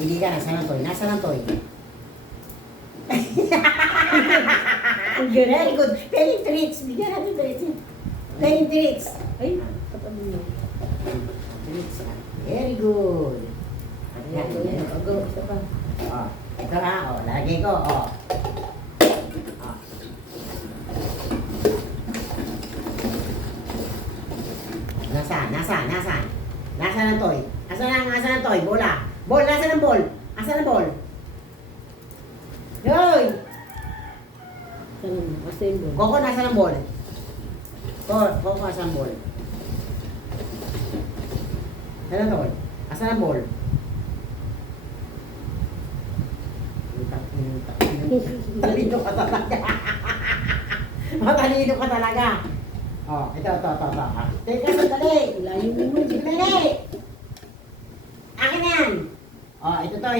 Pili ka, nasaan ang toy? Nasaan ang toy? Ang Very galing. good. Playing tricks. Bigyan natin tricks. Playing tricks. Ay, katabi mo. Tricks. Very good. Yan, yan. Go, isa pa. Oh, ito ha. Oh, lagay ko. Oh. Oh. Nasaan? Nasaan? Nasaan? Nasaan ang toy? Nasaan ang toy? Bola. Ball, nasaan ang ball? Nasaan ang ball? Yoy! Saan mo? Assemble. Coco, nasaan ang ball? Coco, nasaan ang ball? Nasaan ang ball? Nasaan ang ball? Matalino ka talaga. Matalino ka talaga. Oh, ito. Teka, sandali. Layo mo. Sandali. Akin na yan. Oh, ito to. Yan.